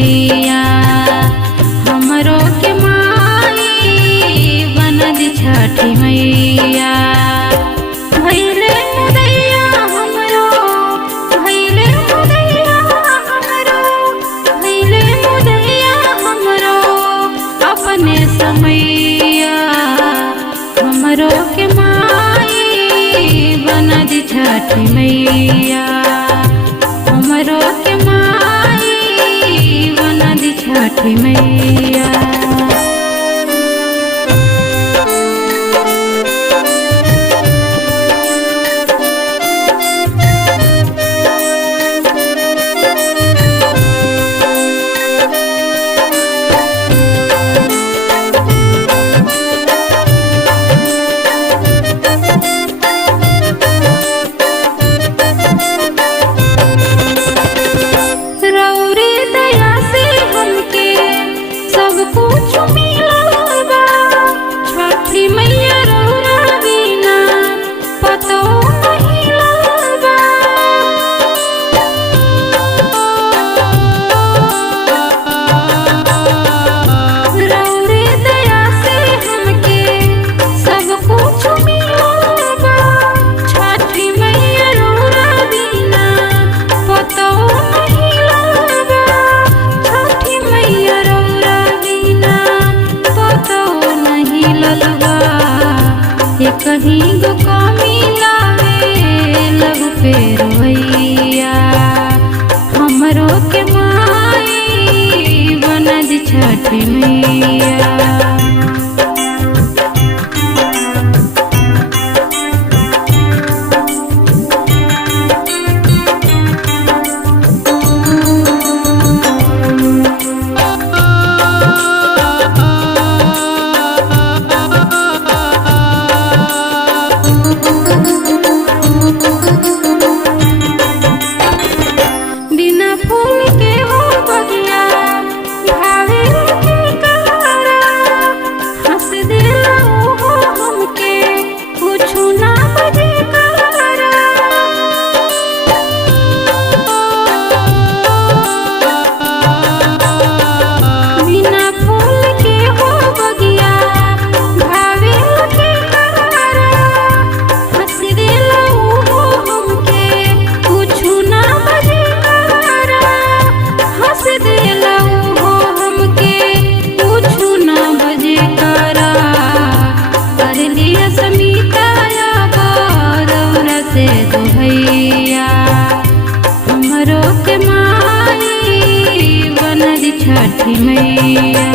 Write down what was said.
मैया हमरो के माई बनदी छठी मैया। भैले मुदैया हमरो भैले मुदैया हमरो भैले मुदैया हमरो अपने समैया हमरो के माई बनदी छठी मैया हमरो के माई बनदी छठी मैया। कहीं गो कमी लावे लग पे रोइया हमरो के माई बनदी छठी मैया। भैया हमरो के माई बनदी छठी मैया।